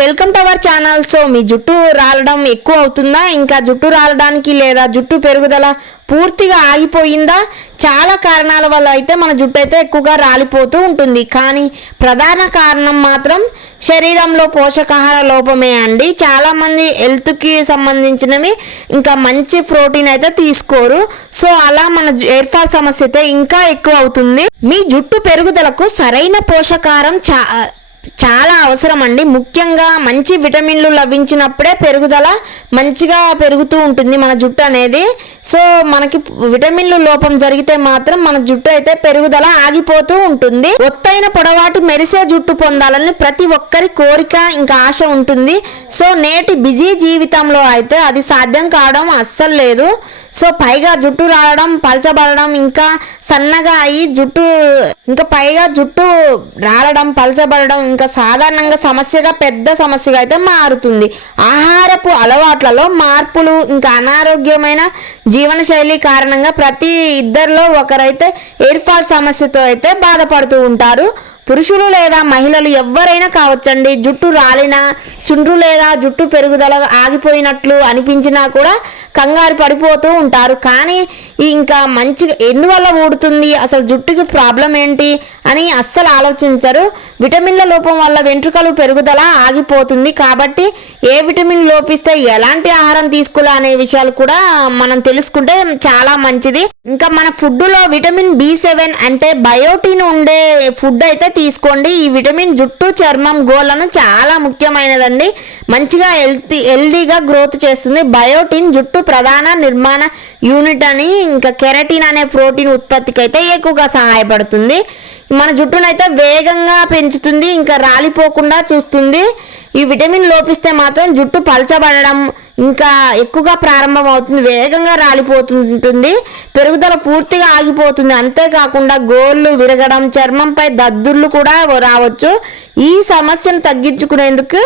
Welcome to our channel. So మీ జుట్టు రాలడం ఎక్కువ అవుతుందా, ఇంకా జుట్టు రాలడానికి లేదా జుట్టు పెరుగుదల పూర్తిగా ఆగిపోయిందా? చాలా కారణాల వల్ల అయితే మన జుట్టు అయితే ఎక్కువగా రాలిపోతూ ఉంటుంది. కానీ ప్రధాన కారణం మాత్రం శరీరంలో పోషకాహార లోపమే అండి. చాలామంది హెల్త్కి సంబంధించినవి ఇంకా మంచి ప్రోటీన్ అయితే తీసుకోరు. సో అలా మన హెయిర్ ఫాల్ సమస్య అయితే ఇంకా ఎక్కువ అవుతుంది. మీ జుట్టు పెరుగుదలకు సరైన పోషకాహారం చాలా అవసరం అండి. ముఖ్యంగా మంచి విటమిన్లు లభించినప్పుడే పెరుగుదల మంచిగా పెరుగుతూ ఉంటుంది మన జుట్టు అనేది. సో మనకి విటమిన్లు లోపం జరిగితే మాత్రం మన జుట్టు అయితే పెరుగుదల ఆగిపోతూ ఉంటుంది. ఒత్తైన పొడవాటి మెరిసే జుట్టు పొందాలని ప్రతి ఒక్కరి కోరిక ఇంకా ఆశ ఉంటుంది. సో నేటి బిజీ జీవితంలో అయితే అది సాధ్యం కావడం అస్సలు లేదు. సో పైగా జుట్టు రావడం, పలచబడడం, ఇంకా సన్నగా అయ్యి జుట్టు రాలడం, పలచబడడం ఇంకా సాధారణంగా పెద్ద సమస్యగా అయితే మారుతుంది. ఆహారపు అలవాట్లలో మార్పులు ఇంకా అనారోగ్యమైన జీవనశైలి కారణంగా ప్రతి ఇద్దరిలో ఒకరైతే హెయిర్ ఫాల్ సమస్యతో అయితే బాధపడుతూ ఉంటారు. పురుషులు లేదా మహిళలు ఎవరైనా కావచ్చండి. జుట్టు రాలినా, చుండ్రు లేదా జుట్టు పెరుగుదల ఆగిపోయినట్లు అనిపించినా కూడా కంగారు పడిపోతూ ఉంటారు. కానీ ఇంకా మంచిగా ఎందువల్ల ఊడుతుంది, అసలు జుట్టుకి ప్రాబ్లం ఏంటి అని అస్సలు ఆలోచించరు. విటమిన్ల లోపం వల్ల వెంట్రుకలు పెరుగుదల ఆగిపోతుంది. కాబట్టి ఏ విటమిన్ లోపిస్తే ఎలాంటి ఆహారం తీసుకోవాలి అనే విషయాలు కూడా మనం తెలుసుకుంటే చాలా మంచిది. ఇంకా మన ఫుడ్లో విటమిన్ B7 అంటే బయోటిన్ ఉండే ఫుడ్ అయితే తీసుకోండి. ఈ విటమిన్ జుట్టు, చర్మం, గోళ్ళను చాలా ముఖ్యమైనదండి. మంచిగా హెల్దీగా గ్రోత్ చేస్తుంది. బయోటిన్ జుట్టు ప్రధాన నిర్మాణ యూనిట్ అని, ఇంకా కెరటిన్ అనే ప్రోటీన్ ఉత్పత్తికి అయితే ఎక్కువగా సహాయపడుతుంది. మన జుట్టునైతే వేగంగా పెంచుతుంది, ఇంకా రాలిపోకుండా చూస్తుంది. ఈ విటమిన్ లోపిస్తే మాత్రం జుట్టు పలచబడడం ఇంకా ఎక్కువగా ప్రారంభం అవుతుంది, వేగంగా రాలిపోతుంటుంది, పెరుగుదల పూర్తిగా ఆగిపోతుంది. అంతేకాకుండా గోళ్ళు విరగడం, చర్మంపై దద్దుర్లు కూడా రావచ్చు. ఈ సమస్యను తగ్గించుకునేందుకు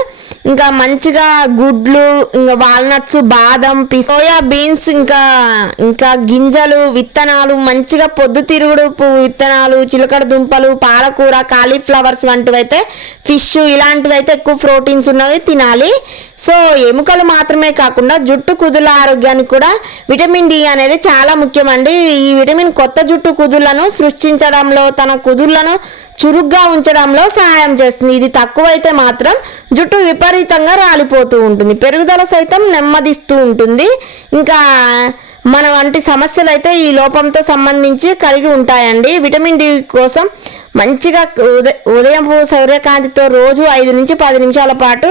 ఇంకా మంచిగా గుడ్లు, ఇంకా వాల్నట్స్, బాదం, సోయా బీన్స్, ఇంకా గింజలు, విత్తనాలు, మంచిగా పొద్దుతిరుగుడు విత్తనాలు, చిలకడ దుంపలు, పాలకూర, కాలీఫ్లవర్స్ వంటివైతే, ఫిష్ ఇలాంటివైతే ఎక్కువ ప్రోటీన్స్ ఉన్నవి తినాలి. సో ఎముకలు మాత్రమే కాకుండా జుట్టు కుదుల ఆరోగ్యానికి కూడా విటమిన్ డి అనేది చాలా ముఖ్యమండి. ఈ విటమిన్ కొత్త జుట్టు కుదుళ్లను సృష్టించడంలో, తన కుదుళ్లను చురుగ్గా ఉంచడంలో సహాయం చేస్తుంది. ఇది తక్కువైతే మాత్రం జుట్టు విపరీతంగా రాలిపోతూ ఉంటుంది, పెరుగుదల సైతం నెమ్మదిస్తూ ఉంటుంది. ఇంకా మన వంటి సమస్యలు అయితే ఈ లోపంతో సంబంధించి కలిగి ఉంటాయండి. విటమిన్ డి కోసం మంచిగా ఉదయం సూర్యకాంతితో రోజు 5 నుంచి 10 నిమిషాల పాటు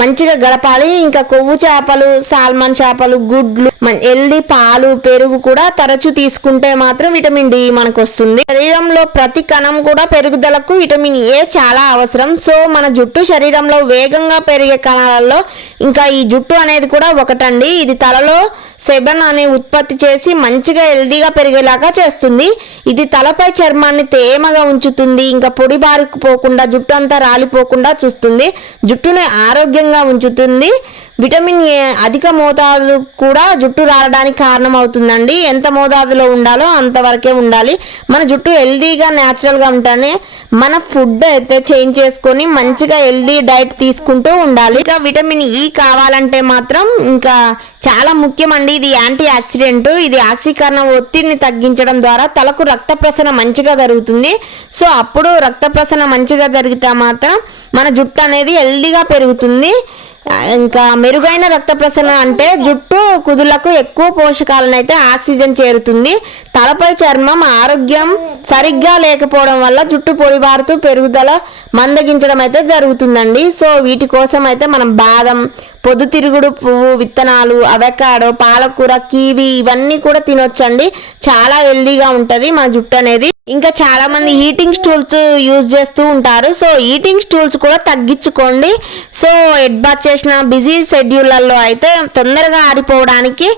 మంచిగా గడపాలి. ఇంకా కొవ్వు చేపలు, సాల్మన్ చేపలు, గుడ్లు, ఎల్లి పాలు, పెరుగు కూడా తరచూ తీసుకుంటే మాత్రం విటమిన్ డి మనకు వస్తుంది. శరీరంలో ప్రతి కణం కూడా పెరుగుదలకు విటమిన్ ఏ చాలా అవసరం. సో మన జుట్టు శరీరంలో వేగంగా పెరిగే కణాలలో ఇంకా ఈ జుట్టు అనేది కూడా ఒకటండి. ఇది తలలో సెబన్ అనే ఉత్పత్తి చేసి మంచిగా హెల్దీగా పెరిగేలాగా చేస్తుంది. ఇది తలపై చర్మాన్ని తేమగా ఉంచుతుంది, ఇంకా పొడి బారిపోకుండా, జుట్టు అంతా రాలిపోకుండా చూస్తుంది, జుట్టుని ఆరోగ్యంగా ఉంచుతుంది. విటమిన్ ఏ అధిక మోతాదు కూడా జుట్టు రాలడానికి కారణం అవుతుందండి. ఎంత మోతాదులో ఉండాలో అంతవరకే ఉండాలి. మన జుట్టు హెల్దీగా న్యాచురల్గా ఉంటేనే మన ఫుడ్ అయితే చేంజ్ చేసుకొని మంచిగా హెల్దీ డైట్ తీసుకుంటూ ఉండాలి. ఇంకా విటమిన్ ఈ కావాలంటే మాత్రం ఇంకా చాలా ముఖ్యమండి. ఇది యాంటీ ఆక్సిడెంట్. ఇది ఆక్సీకరణ ఒత్తిడిని తగ్గించడం ద్వారా తలకు రక్త ప్రసరణ మంచిగా జరుగుతుంది. సో అప్పుడు రక్త ప్రసరణ మంచిగా జరిగితే మాత్రం మన జుట్టు అనేది హెల్దీగా పెరుగుతుంది. ఇంకా మెరుగైన రక్త ప్రసరణ అంటే జుట్టు కుదులకు ఎక్కువ పోషకాలను అయితే ఆక్సిజన్ చేరుతుంది. తలపై చర్మం ఆరోగ్యం సరిగ్గా లేకపోవడం వల్ల జుట్టు పొడిబారుతూ పెరుగుదల మందగించడం అయితే జరుగుతుందండి. సో వీటి కోసం అయితే మనం బాదం, పొద్దుతిరుగుడు పువ్వు విత్తనాలు, అవకాడో, పాలకూర, కివి ఇవన్నీ కూడా తినొచ్చండి. చాలా హెల్దీగా ఉంటుంది మన జుట్టు అనేది. ఇంకా చాలా మంది హీటింగ్ స్టూల్స్ యూజ్ చేస్తూ ఉంటారు. సో హీటింగ్ స్టూల్స్ కూడా తగ్గించుకోండి. సో హెడ్ బాత్ చేసిన బిజీ షెడ్యూళ్ళల్లో అయితే తొందరగా ఆరిపోవడానికి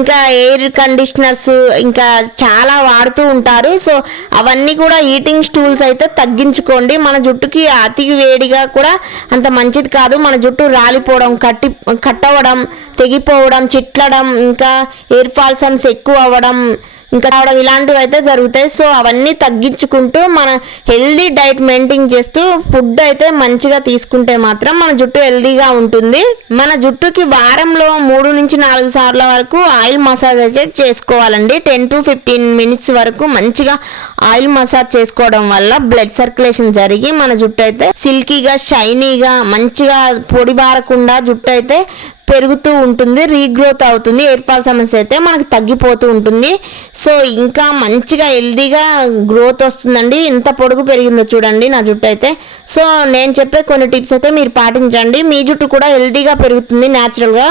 ఇంకా ఎయిర్ కండిషనర్స్ ఇంకా చాలా వాడుతూ ఉంటారు. సో అవన్నీ కూడా హీటింగ్ స్టూల్స్ అయితే తగ్గించుకోండి. మన జుట్టుకి అతి వేడిగా కూడా అంత మంచిది కాదు. మన జుట్టు రాలిపోవడం, కట్టవడం, తెగిపోవడం, చిట్లడం, ఇంకా హెయిర్ ఫాల్సమ్స్ ఎక్కువ అవ్వడం, ఇంకా రావడం ఇలాంటివి అయితే జరుగుతాయి. సో అవన్నీ తగ్గించుకుంటూ మన హెల్దీ డైట్ మెయింటైన్ చేస్తూ ఫుడ్ అయితే మంచిగా తీసుకుంటే మాత్రం మన జుట్టు హెల్దీగా ఉంటుంది. మన జుట్టుకి వారంలో 3 నుంచి 4 సార్ల వరకు ఆయిల్ మసాజ్ అయితే చేసుకోవాలండి. 10 to 15 minutes వరకు మంచిగా ఆయిల్ మసాజ్ చేసుకోవడం వల్ల బ్లడ్ సర్క్యులేషన్ జరిగి మన జుట్టు అయితే సిల్కీగా షైనీగా మంచిగా పొడి బారకుండా జుట్టు అయితే పెరుగుతూ ఉంటుంది, రీగ్రోత్ అవుతుంది. హెయిర్ ఫాల్ సమస్య అయితే మనకు తగ్గిపోతూ ఉంటుంది. సో ఇంకా మంచిగా హెల్దీగా గ్రోత్ వస్తుందండి. ఎంత పొడుగు పెరిగిందో చూడండి నా జుట్టు అయితే. సో నేను చెప్పే కొన్ని టిప్స్ అయితే మీరు పాటించండి, మీ జుట్టు కూడా హెల్దీగా పెరుగుతుంది న్యాచురల్గా.